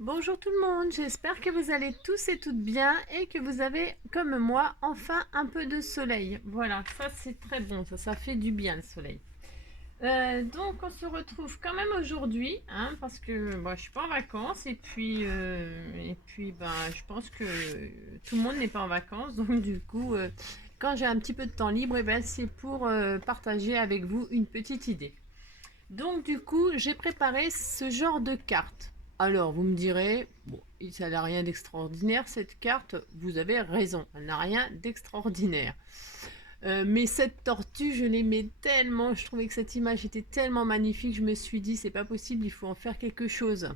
Bonjour tout le monde, j'espère que vous allez tous et toutes bien et que vous avez, comme moi, enfin un peu de soleil. Voilà, ça c'est très bon, ça fait du bien le soleil. Donc on se retrouve quand même aujourd'hui, hein, parce que bon, je suis pas en vacances et puis ben, je pense que tout le monde n'est pas en vacances, donc du coup, quand j'ai un petit peu de temps libre, eh ben, c'est pour partager avec vous une petite idée. Donc du coup, j'ai préparé ce genre de carte. Alors, vous me direz, bon, ça n'a rien d'extraordinaire cette carte. Vous avez raison, elle n'a rien d'extraordinaire. Mais cette tortue, je l'aimais tellement, je trouvais que cette image était tellement magnifique, je me suis dit, c'est pas possible, il faut en faire quelque chose.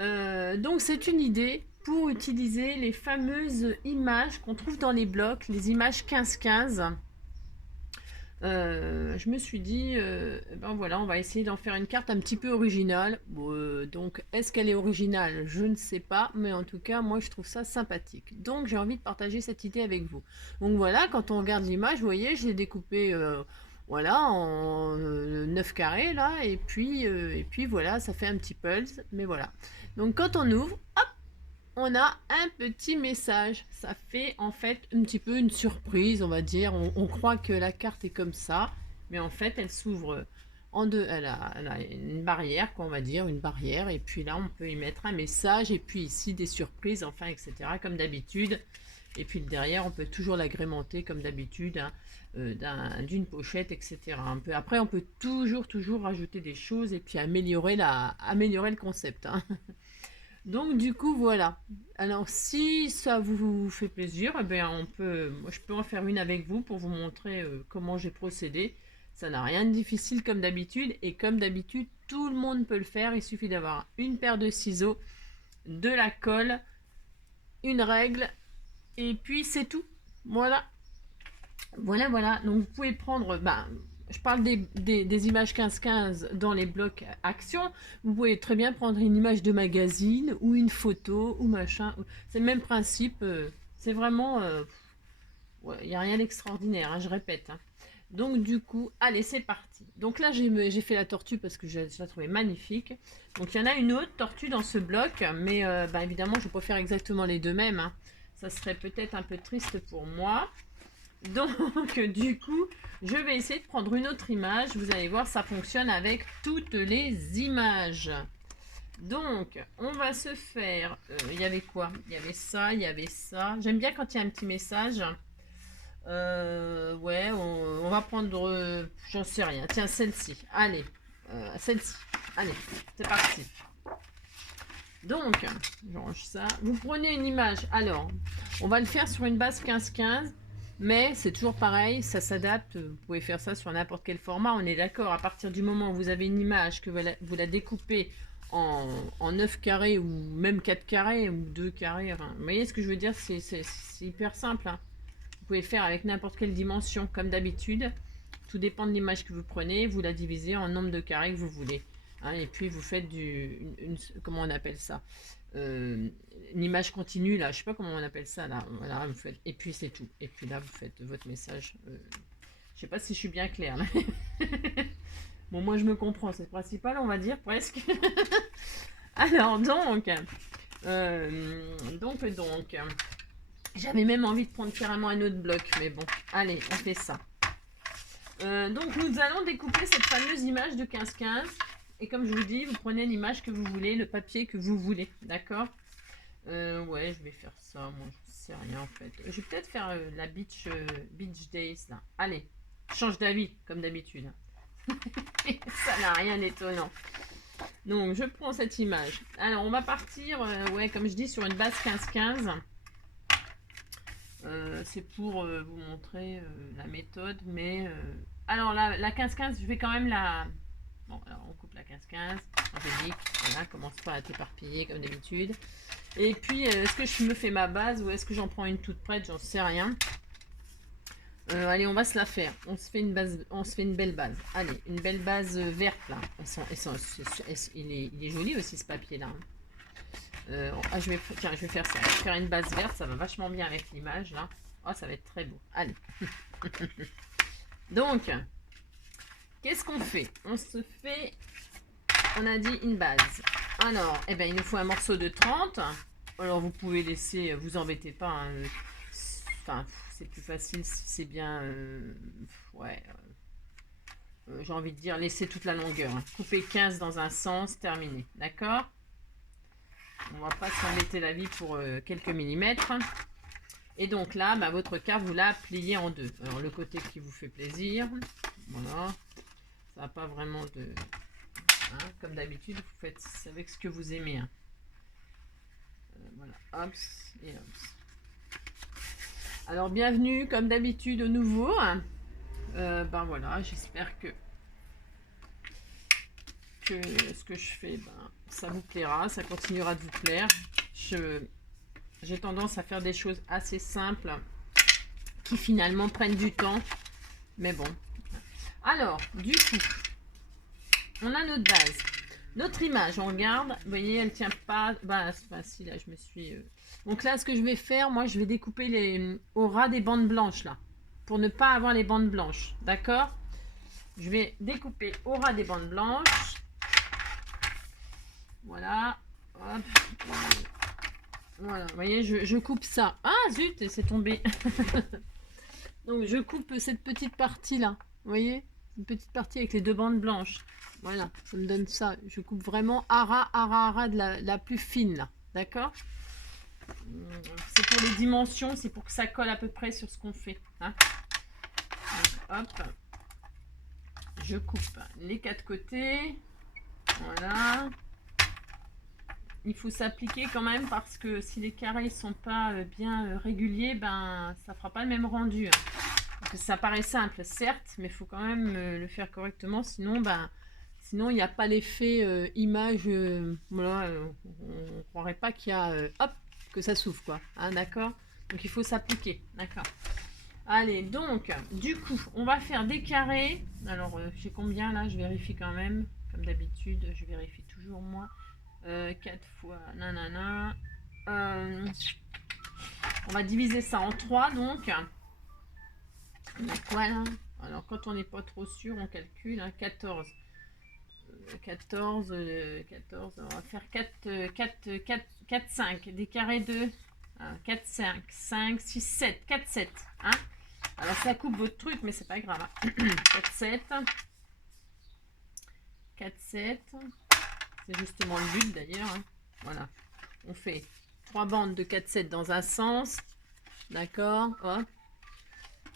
Donc c'est une idée pour utiliser les fameuses images qu'on trouve dans les blocs, les images 15-15. Je me suis dit, ben voilà, on va essayer d'en faire une carte un petit peu originale. Bon, donc, est-ce qu'elle est originale? Je ne sais pas, mais en tout cas, moi, je trouve ça sympathique. Donc, j'ai envie de partager cette idée avec vous. Donc voilà, quand on regarde l'image, vous voyez, je l'ai découpée, voilà, en 9 carrés là, et puis voilà, ça fait un petit pulse, mais voilà. Donc, quand on ouvre, on a un petit message. Ça fait en fait un petit peu une surprise, on va dire. On croit que la carte est comme ça, mais en fait, elle s'ouvre en deux. Elle a une barrière, quoi, on va dire, une barrière. Et puis là, on peut y mettre un message. Et puis ici, des surprises, enfin, etc., comme d'habitude. Et puis derrière, on peut toujours l'agrémenter comme d'habitude, hein, d'une pochette, etc. Après, on peut toujours rajouter des choses et puis améliorer le concept, hein. Donc du coup voilà. Alors si ça vous fait plaisir, eh bien moi je peux en faire une avec vous pour vous montrer comment j'ai procédé. Ça n'a rien de difficile comme d'habitude et comme d'habitude tout le monde peut le faire. Il suffit d'avoir une paire de ciseaux, de la colle, une règle et puis c'est tout. Voilà. Voilà. Donc vous pouvez prendre, je parle des images 15-15 dans les blocs action. Vous pouvez très bien prendre une image de magazine ou une photo ou machin. C'est le même principe. C'est vraiment, ouais, il n'y a rien d'extraordinaire, hein, je répète, hein. Donc du coup, allez, c'est parti. Donc là, j'ai fait la tortue parce que je la trouvais magnifique. Donc il y en a une autre tortue dans ce bloc, mais évidemment, je ne vais pas faire exactement les deux mêmes, hein. Ça serait peut-être un peu triste pour moi. Donc, du coup, je vais essayer de prendre une autre image. Vous allez voir, ça fonctionne avec toutes les images. Donc, on va se faire... Il y avait quoi? Il y avait ça, il y avait ça. J'aime bien quand il y a un petit message. Ouais, on va prendre... j'en sais rien. Tiens, celle-ci. Allez, celle-ci. Allez, c'est parti. Donc, je range ça. Vous prenez une image. Alors, on va le faire sur une base 15-15. Mais c'est toujours pareil, ça s'adapte. Vous pouvez faire ça sur n'importe quel format. On est d'accord. À partir du moment où vous avez une image, que vous la découpez en 9 carrés ou même 4 carrés ou 2 carrés. Enfin, vous voyez ce que je veux dire? C'est hyper simple, hein. Vous pouvez le faire avec n'importe quelle dimension, comme d'habitude. Tout dépend de l'image que vous prenez. Vous la divisez en nombre de carrés que vous voulez, hein, et puis vous faites comment on appelle ça, une image continue là, je sais pas comment on appelle ça là, voilà, vous faites, et puis c'est tout, et puis là vous faites votre message, je sais pas si je suis bien claire là. Bon, moi je me comprends, c'est le principal, on va dire, presque. Alors donc j'avais même envie de prendre carrément un autre bloc, mais bon, allez, on fait ça. Donc nous allons découper cette fameuse image de 15-15. Et comme je vous dis, vous prenez l'image que vous voulez, le papier que vous voulez, d'accord? Ouais, je vais faire ça, moi je sais rien en fait. Je vais peut-être faire la beach days là. Allez, change d'avis comme d'habitude. Ça n'a rien d'étonnant. Donc je prends cette image. Alors on va partir, ouais, comme je dis, sur une base 15-15. C'est pour vous montrer la méthode, mais alors la 15-15, je vais quand même la... Bon, alors on coupe la 15-15, angélique, voilà, commence pas à t'éparpiller comme d'habitude. Et puis, est-ce que je me fais ma base ou est-ce que j'en prends une toute prête? J'en sais rien. Allez, on va se la faire. On se fait une base, on se fait une belle base. Allez, une belle base verte là. Il est joli aussi ce papier là, hein. Tiens, je vais faire ça. Je vais faire une base verte, ça va vachement bien avec l'image là. Oh, ça va être très beau. Allez. Donc, qu'est-ce qu'on fait? On a dit une base. Alors, eh ben, il nous faut un morceau de 30. Alors, vous pouvez laisser, vous embêtez pas, hein, enfin, c'est plus facile si c'est bien, ouais, j'ai envie de dire, laisser toute la longueur. Hein. Couper 15 dans un sens, terminé, d'accord? On va pas s'embêter la vie pour quelques millimètres. Et donc là, bah, votre carte, vous la pliez en deux. Alors, le côté qui vous fait plaisir, voilà, ça n'a pas vraiment de... Hein, comme d'habitude, vous faites avec ce que vous aimez. Hein. Voilà, hop, et hop. Alors, bienvenue, comme d'habitude, au nouveau. Ben voilà, j'espère que ce que je fais, ben, ça vous plaira, ça continuera de vous plaire. J'ai tendance à faire des choses assez simples qui finalement prennent du temps. Mais bon. Alors, du coup, on a notre base. Notre image, on regarde. Vous voyez, elle tient pas. Bah, si, là, je me suis... Donc là, ce que je vais faire, moi, je vais découper les au ras des bandes blanches, là. Pour ne pas avoir les bandes blanches. D'accord? Je vais découper au ras des bandes blanches. Voilà. Hop. Voilà. Vous voyez, je coupe ça. Ah, zut, c'est tombé. Donc, je coupe cette petite partie-là. Vous voyez? Une petite partie avec les deux bandes blanches. Voilà, ça me donne ça. Je coupe vraiment à ras de la plus fine, là. D'accord? C'est pour les dimensions, c'est pour que ça colle à peu près sur ce qu'on fait. Hein. Donc, hop. Je coupe les quatre côtés. Voilà. Il faut s'appliquer quand même parce que si les carrés sont pas bien réguliers, ben ça fera pas le même rendu. Hein. Donc, ça paraît simple, certes, mais il faut quand même le faire correctement, sinon ben sinon il n'y a pas l'effet image. Voilà, on ne croirait pas qu'il y a hop que ça s'ouvre quoi. Hein, d'accord. Donc il faut s'appliquer, d'accord. Allez, donc du coup on va faire des carrés. Alors j'ai combien là? Je vérifie quand même, comme d'habitude, je vérifie toujours moi. 4 fois nanana. On va diviser ça en 3 donc. Voilà. Alors quand on n'est pas trop sûr, on calcule. Hein, 14. 14, 14, on va faire 4, 5. Des carrés de 4, 5, 5, 6, 7. 4, 7. Hein. Alors ça coupe votre truc, mais c'est pas grave. Hein. 4, 7. 4, 7. C'est justement le but d'ailleurs. Hein. Voilà. On fait 3 bandes de 4-7 dans un sens. D'accord.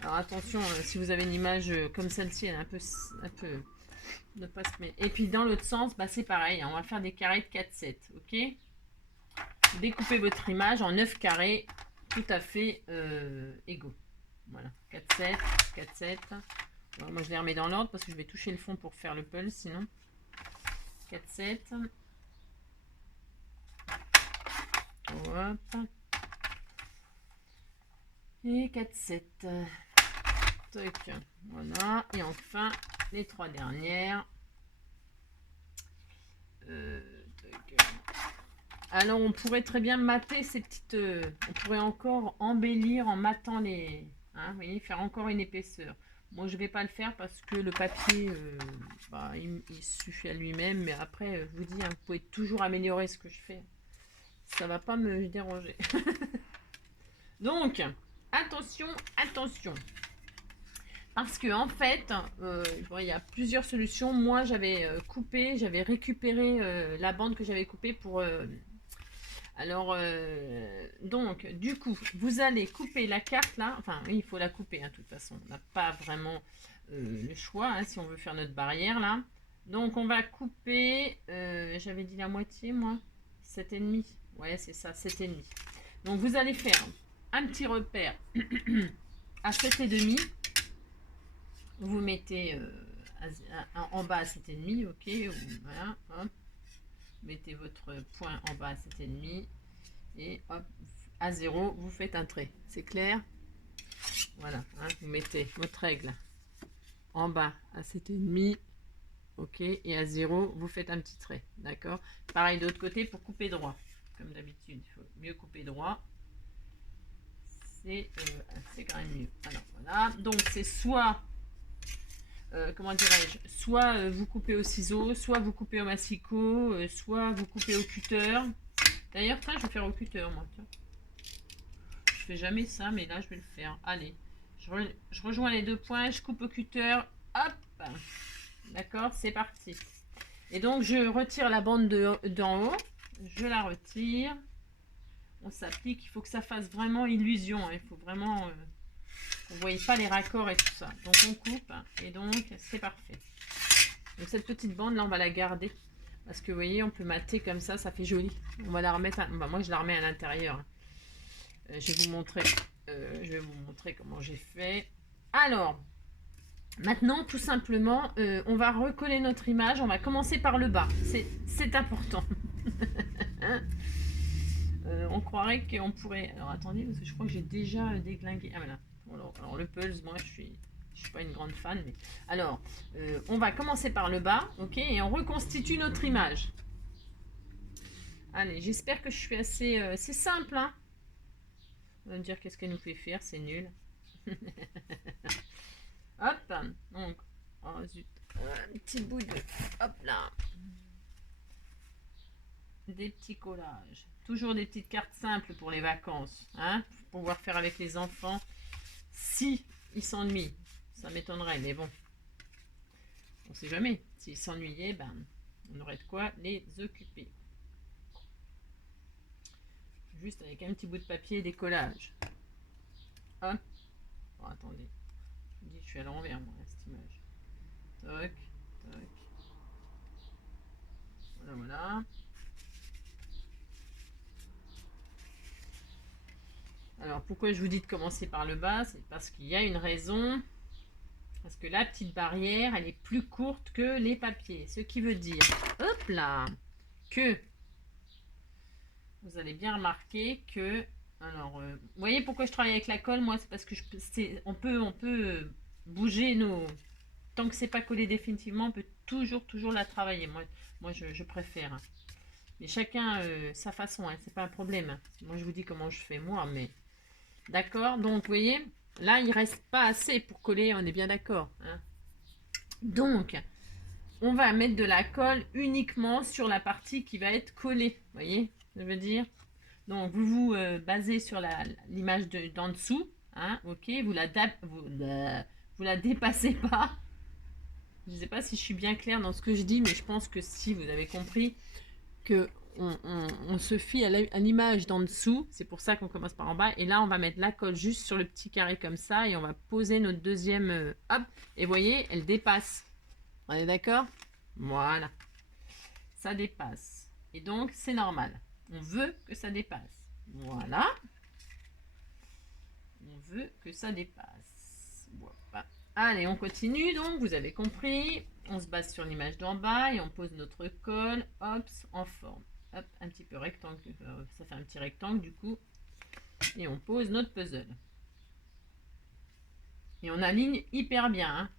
Alors attention, si vous avez une image comme celle-ci, elle est un peu ne pas se mettre. Et puis dans l'autre sens, bah, c'est pareil. Hein, on va faire des carrés de 4-7. Ok. Découpez votre image en 9 carrés tout à fait égaux. Voilà. 4-7, 4-7. Alors, moi je les remets dans l'ordre parce que je vais toucher le fond pour faire le pull sinon. 4-7. Hop. Et 4-7. Toc. Voilà. Et enfin, les 3 dernières. Alors, on pourrait très bien mater ces petites... on pourrait encore embellir en matant les... Hein, vous voyez, faire encore une épaisseur. Moi, je ne vais pas le faire parce que le papier, bah, il suffit à lui-même. Mais après, je vous dis, hein, vous pouvez toujours améliorer ce que je fais. Ça va pas me déranger. Donc, attention, attention. Parce que en fait, bon, il y a plusieurs solutions. Moi, j'avais coupé, j'avais récupéré la bande que j'avais coupée pour... alors, donc, du coup, vous allez couper la carte là. Enfin, oui, il faut la couper, hein, de toute façon. On n'a pas vraiment le choix hein, si on veut faire notre barrière là. Donc, on va couper, j'avais dit la moitié, moi. 7,5. Ouais, c'est ça, 7,5. Donc, vous allez faire un petit repère à 7,5. Vous mettez en bas à 7,5, ok. Voilà, hop. Mettez votre point en bas à 7,5 et hop, à 0, vous faites un trait. C'est clair? Voilà, hein, vous mettez votre règle en bas à 7,5, ok, et à 0, vous faites un petit trait, d'accord? Pareil de l'autre côté pour couper droit. Comme d'habitude, il faut mieux couper droit. C'est quand même mieux. Alors voilà, donc c'est soit comment dirais-je, soit vous coupez au ciseau, soit vous coupez au massicot, soit vous coupez au cutter. D'ailleurs, tiens, je vais faire au cutter, moi. Tiens. Je fais jamais ça, mais là, je vais le faire. Allez, je rejoins les deux points, je coupe au cutter. Hop. D'accord, c'est parti. Et donc, je retire la bande d'en haut. Je la retire. On s'applique. Il faut que ça fasse vraiment illusion. Hein. Il faut vraiment... vous ne voyez pas les raccords et tout ça. Donc, on coupe. Et donc, c'est parfait. Donc, cette petite bande, là, on va la garder. Parce que, vous voyez, on peut mater comme ça. Ça fait joli. On va la remettre... Bah, moi, je la remets à l'intérieur. Je vais vous montrer comment j'ai fait. Alors... Maintenant, tout simplement, on va recoller notre image. On va commencer par le bas. C'est important. On croirait qu'on pourrait... Alors, attendez, parce que je crois que j'ai déjà déglingué. Ah, voilà. Alors le pulse, moi, je suis pas une grande fan. Mais... Alors, on va commencer par le bas, ok? Et on reconstitue notre image. Allez, j'espère que je suis assez... c'est simple, hein? On va me dire qu'est-ce qu'elle nous fait faire. C'est nul. Hop, donc, oh zut, un petit bout de, hop là, des petits collages, toujours des petites cartes simples pour les vacances, hein, pour pouvoir faire avec les enfants, si ils s'ennuient, ça m'étonnerait, mais bon, on sait jamais, s'ils s'ennuyaient, ben, on aurait de quoi les occuper, juste avec un petit bout de papier et des collages, hop, oh, attendez, je suis à l'envers, moi, cette image. Toc, toc. Voilà, voilà. Alors, pourquoi je vous dis de commencer par le bas? C'est parce qu'il y a une raison. Parce que la petite barrière, elle est plus courte que les papiers. Ce qui veut dire, hop là, que vous allez bien remarquer que... Alors, vous voyez pourquoi je travaille avec la colle? Moi, c'est parce que on peut bouger nos... Tant que c'est pas collé définitivement, on peut toujours la travailler. Moi je préfère. Mais chacun sa façon, hein, c'est pas un problème. Moi, je vous dis comment je fais moi, mais... D'accord? Donc, vous voyez, là, il reste pas assez pour coller, on est bien d'accord. Hein? Donc, on va mettre de la colle uniquement sur la partie qui va être collée. Vous voyez, je veux dire? Donc, vous vous basez sur l'image d'en dessous. Hein, ok, vous la dépassez pas. Je ne sais pas si je suis bien claire dans ce que je dis, mais je pense que si vous avez compris que on se fie à l'image d'en dessous. C'est pour ça qu'on commence par en bas. Et là, on va mettre la colle juste sur le petit carré comme ça. Et on va poser notre deuxième... hop. Et vous voyez, elle dépasse. On est d'accord? Voilà. Ça dépasse. Et donc, c'est normal. On veut que ça dépasse. Voilà. On veut que ça dépasse. Voilà. Allez, on continue. Donc, vous avez compris. On se base sur l'image d'en bas et on pose notre colle, hop, en forme. Hop, un petit peu rectangle, ça fait un petit rectangle du coup. Et on pose notre puzzle. Et on aligne hyper bien. Hein.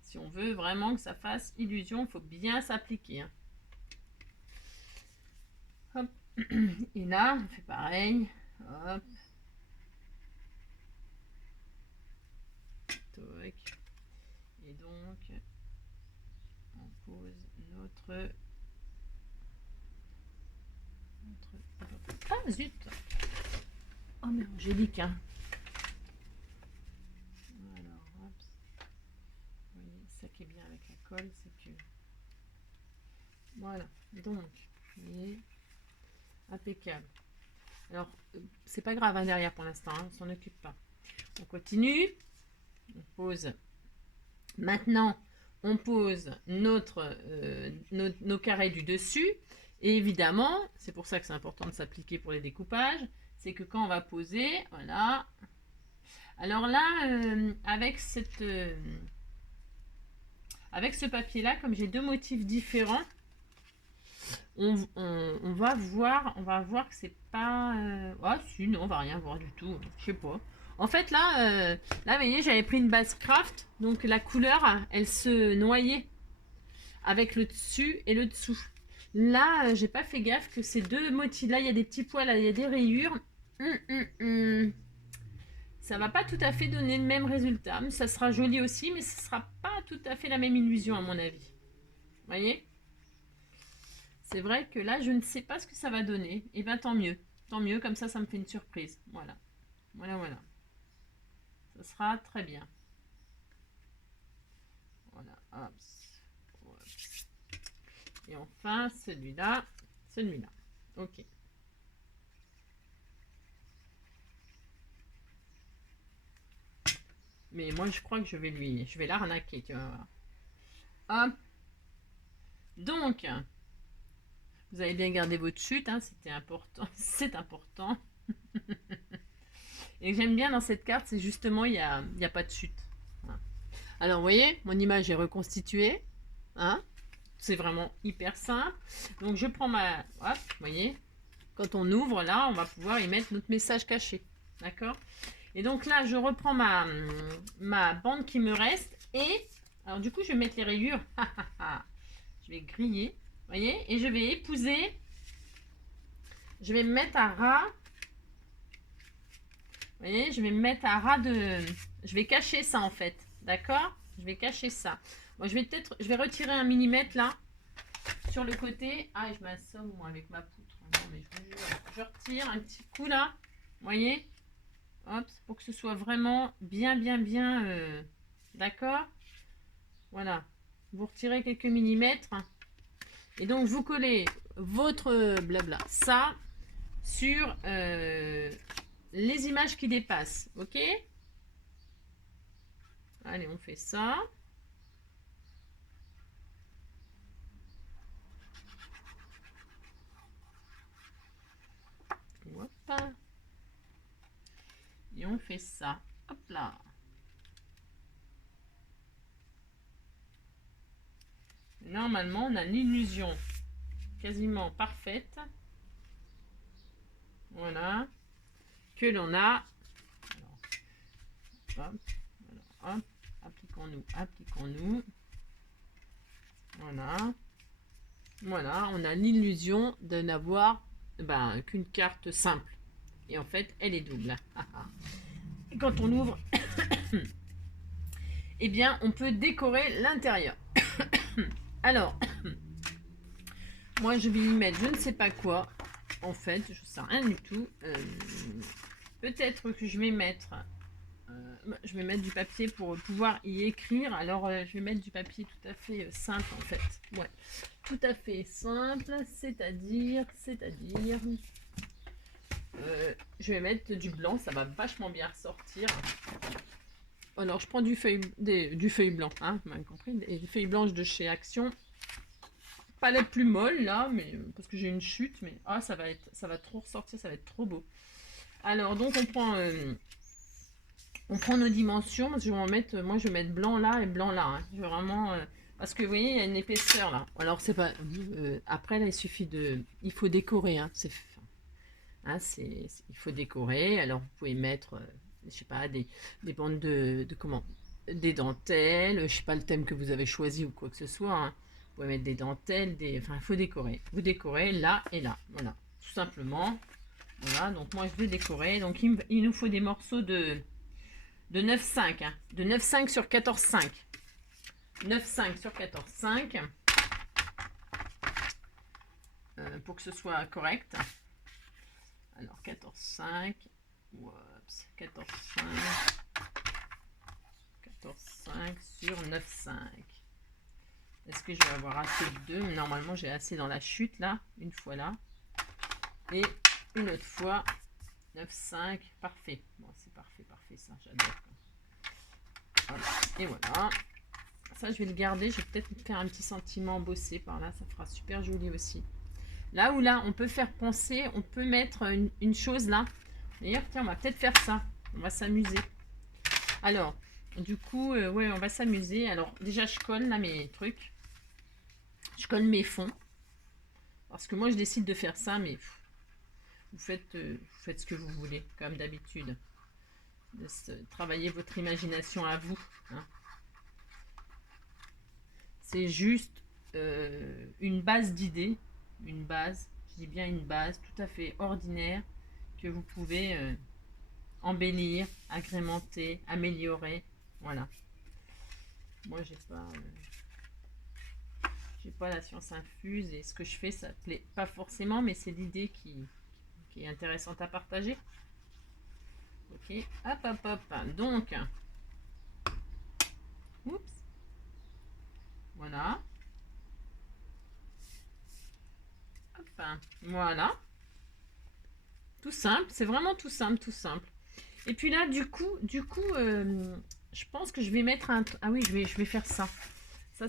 Si on veut vraiment que ça fasse illusion, il faut bien s'appliquer. Hein. Hop. Et là, on fait pareil. Hop. Toc. Et donc, on pose notre... Ah zut! Oh mais angélique, hein! Alors, hop. Vous voyez, ça qui est bien avec la colle, c'est que... Voilà, donc, vous voyez, impeccable. Alors, c'est pas grave hein, derrière pour l'instant, hein, on s'en occupe pas. On continue. On pose. Maintenant, on pose nos carrés du dessus. Et évidemment, c'est pour ça que c'est important de s'appliquer pour les découpages, c'est que quand on va poser, voilà. Alors là, avec ce papier-là, comme j'ai deux motifs différents, on va voir que c'est pas... Ah si, non, on va rien voir du tout, je sais pas. En fait, là, vous voyez, j'avais pris une base craft, donc la couleur, elle se noyait avec le dessus et le dessous. Là, j'ai pas fait gaffe que ces deux motifs, là, il y a des petits poils, là, il y a des rayures. ça va pas tout à fait donner le même résultat. Mais ça sera joli aussi, mais ce sera pas tout à fait la même illusion à mon avis. Vous voyez? C'est vrai que là, je ne sais pas ce que ça va donner. Et bien tant mieux. Tant mieux, comme ça me fait une surprise. Voilà. Voilà, voilà. Ça sera très bien. Voilà. Hop. Hop. Et enfin, celui-là. Celui-là. Ok. Mais moi, je crois que je vais l'arnaquer, tu vois. Hop. Donc, vous avez bien gardé votre chute, hein, c'était important. C'est important. Et j'aime bien dans cette carte, c'est justement, il y a pas de chute. Voilà. Alors, vous voyez, mon image est reconstituée. Hein, c'est vraiment hyper simple. Donc, je prends ma... Hop, vous voyez, quand on ouvre, là, on va pouvoir y mettre notre message caché. D'accord? Et donc là, je reprends ma bande qui me reste. Et, alors du coup, je vais mettre les rayures. Je vais griller. Vous voyez? Et je vais épouser. Je vais me mettre à ras. Vous voyez? Je vais me mettre à ras de... Je vais cacher ça, en fait. D'accord? Je vais cacher ça. Moi, je vais retirer un millimètre, là. Sur le côté. Ah, je m'assomme, moi, avec ma poutre. Non, mais je vous jure. Je retire un petit coup, là. Vous voyez? Hop, pour que ce soit vraiment bien, d'accord? Voilà. Vous retirez quelques millimètres. Et donc, vous collez votre blabla, ça, sur les images qui dépassent. Ok? Allez, on fait ça. Hop. Et on fait ça. Hop là. Normalement, on a l'illusion quasiment parfaite. Voilà. Que l'on a. Alors, hop, alors, hop, appliquons-nous. Voilà. Voilà, on a l'illusion de n'avoir qu'une carte simple. Et en fait, elle est double. Et quand on ouvre, eh bien, on peut décorer l'intérieur. Alors, moi, je vais y mettre je ne sais pas quoi. En fait, je ne sais rien du tout. Peut-être que je vais mettre du papier pour pouvoir y écrire. Alors, je vais mettre du papier tout à fait simple, en fait. Ouais, tout à fait simple, c'est-à-dire, je vais mettre du blanc, ça va vachement bien ressortir. Alors, je prends du feuille blanc, hein, vous m'avez compris, des feuilles blanches de chez Action. Pas les plus molles, là, mais parce que j'ai une chute, mais ça va trop ressortir, ça va être trop beau. Alors, donc, on prend nos dimensions, parce que moi je vais mettre blanc là et blanc là. Hein. Je vais vraiment, parce que vous voyez, il y a une épaisseur là. Alors c'est pas, après là il faut décorer. Hein. Il faut décorer. Alors vous pouvez mettre, je sais pas, des bandes des dentelles. Je sais pas le thème que vous avez choisi ou quoi que ce soit. Hein. Vous pouvez mettre des dentelles, enfin il faut décorer. Vous décorez là et là, voilà, tout simplement. Voilà, donc moi je vais décorer. Donc il nous faut des morceaux de 9,5, hein. De 9,5 sur 14,5. 9,5 sur 14,5. Pour que ce soit correct. Alors 14,5. 14,5. 14,5 sur 9,5. Est-ce que je vais avoir assez de deux? Normalement, j'ai assez dans la chute, là. Une fois là. Et une autre fois. 9,5. Parfait. Bon, c'est parfait, ça. J'adore. Voilà. Et voilà. Ça, je vais le garder. Je vais peut-être faire un petit sentiment bossé par là. Ça fera super joli aussi. Là où là, on peut faire penser, on peut mettre une chose là. D'ailleurs, tiens, on va peut-être faire ça. On va s'amuser. Alors, du coup, ouais, on va s'amuser. Alors, déjà, je colle là mes trucs. Je colle mes fonds. Parce que moi, je décide de faire ça, mais vous faites ce que vous voulez, comme d'habitude. Travailler votre imagination à vous. Hein. C'est juste une base d'idées. Une base, je dis bien une base tout à fait ordinaire que vous pouvez embellir, agrémenter, améliorer. Voilà. Moi, j'ai pas la science infuse et ce que je fais, ça plaît pas forcément, mais c'est l'idée qui est intéressante à partager. Ok, hop, hop, hop. Donc, oups, voilà. Hop, voilà. Tout simple, c'est vraiment tout simple, tout simple. Et puis là, du coup, je pense que je vais mettre un... Ah oui, je vais faire ça. Ça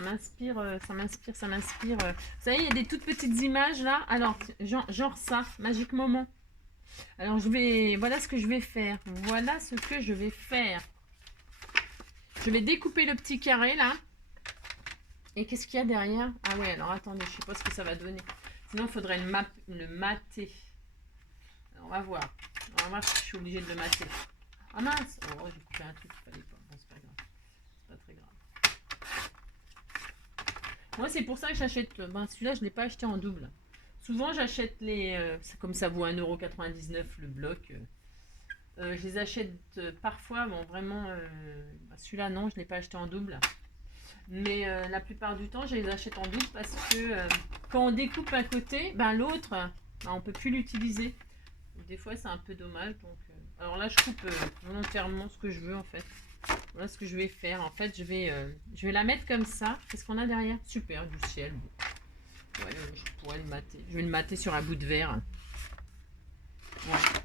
m'inspire, ça m'inspire, ça m'inspire. Vous savez, il y a des toutes petites images là. Alors, genre ça, Magique Moment. Alors, voilà ce que je vais faire. Voilà ce que je vais faire. Je vais découper le petit carré là. Et qu'est-ce qu'il y a derrière? Ah ouais, alors attendez, je sais pas ce que ça va donner. Sinon, il faudrait le mater. Alors, on va voir. On va voir si je suis obligée de le mater. Ah mince! Oh, j'ai coupé un truc, il fallait pas. Bon, c'est pas grave. C'est pas très grave. Moi, c'est pour ça que j'achète. Ben, celui-là, je ne l'ai pas acheté en double. Souvent, j'achète les. Comme ça vaut 1,99 € le bloc. Je les achète parfois. Bon, vraiment. Celui-là, non, je ne l'ai pas acheté en double. Mais la plupart du temps, je les achète en double parce que quand on découpe un côté, ben, l'autre, ben, on ne peut plus l'utiliser. Des fois, c'est un peu dommage. Donc, alors là, je coupe volontairement ce que je veux en fait. Voilà ce que je vais faire. En fait, je vais la mettre comme ça. Qu'est-ce qu'on a derrière? Super, du ciel. Bon. Ouais, je pourrais le mater. Je vais le mater sur un bout de verre.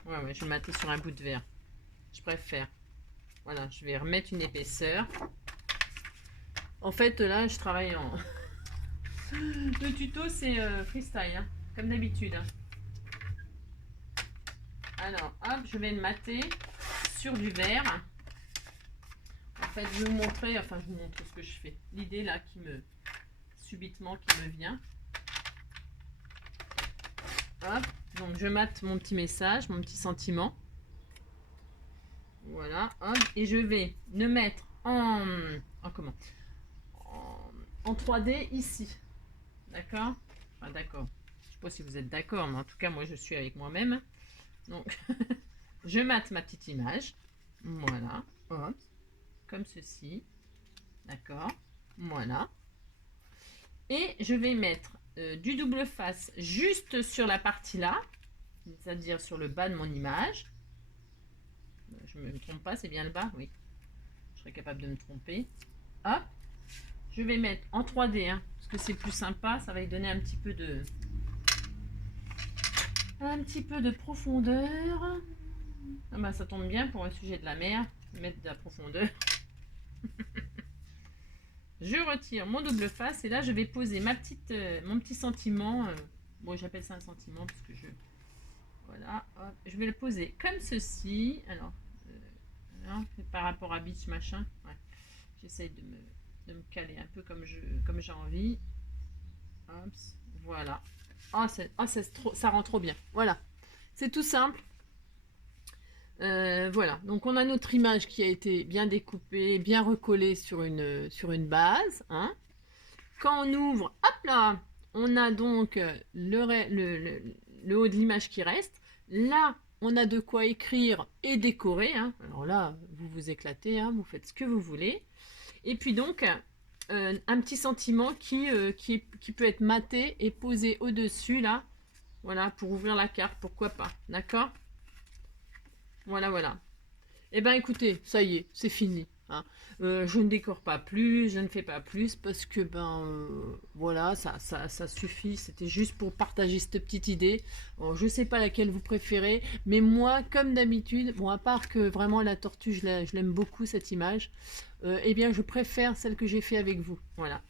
Ouais, je vais le mater sur un bout de verre. Je préfère. Voilà, je vais remettre une épaisseur. En fait, là, je travaille en... Le tuto, c'est freestyle, hein, comme d'habitude. Hein. Alors, hop, je vais le mater sur du verre. En fait, je vais vous montrer, enfin, je vous montre ce que je fais. L'idée, là, subitement, qui me vient. Hop, donc je mate mon petit message, mon petit sentiment. Voilà, hop, et je vais le mettre en 3D ici. D'accord? Enfin, d'accord. Je ne sais pas si vous êtes d'accord, mais en tout cas, moi, je suis avec moi-même. Donc, je mate ma petite image. Voilà, hop, comme ceci. D'accord? Voilà. Et je vais mettre du double face juste sur la partie là, c'est-à-dire sur le bas de mon image. Je ne me trompe pas, c'est bien le bas, oui. Je serais capable de me tromper. Hop, je vais mettre en 3D, hein, parce que c'est plus sympa, ça va y donner un petit peu de profondeur. Ah bah, ça tombe bien pour un sujet de la mer, mettre de la profondeur. Je retire mon double face et là je vais poser mon petit sentiment. Bon, j'appelle ça un sentiment parce que voilà, hop, je vais le poser comme ceci. Alors, par rapport à Beach machin, ouais, j'essaye de me caler un peu comme j'ai envie. Hop, voilà. Oh, ça rend trop bien. Voilà, c'est tout simple. Voilà, donc on a notre image qui a été bien découpée, bien recollée sur une base. Hein. Quand on ouvre, hop là, on a donc le haut de l'image qui reste. Là, on a de quoi écrire et décorer. Hein. Alors là, vous vous éclatez, hein, vous faites ce que vous voulez. Et puis donc, un petit sentiment qui peut être maté et posé au-dessus, là. Voilà, pour ouvrir la carte, pourquoi pas. D'accord ? Voilà, voilà. Eh bien, écoutez, ça y est, c'est fini. Hein. Je ne décore pas plus, je ne fais pas plus parce que, voilà, ça suffit. C'était juste pour partager cette petite idée. Bon, je ne sais pas laquelle vous préférez, mais moi, comme d'habitude, bon, à part que vraiment la tortue, je l'aime beaucoup, cette image, eh bien, je préfère celle que j'ai fait avec vous. Voilà.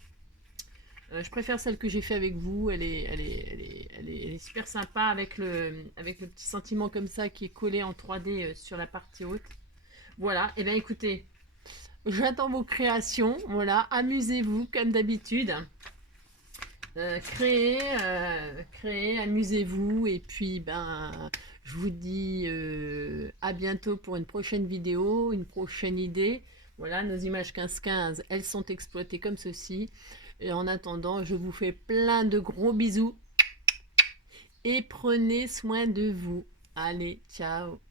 Je préfère celle que j'ai fait avec vous. Elle est super sympa avec le petit sentiment comme ça qui est collé en 3D sur la partie haute. Voilà. Et bien, écoutez, j'attends vos créations. Voilà. Amusez-vous comme d'habitude. Créez, amusez-vous. Et puis, je vous dis à bientôt pour une prochaine vidéo, une prochaine idée. Voilà, nos images 15-15, elles sont exploitées comme ceci. Et en attendant, je vous fais plein de gros bisous. Et prenez soin de vous. Allez, ciao.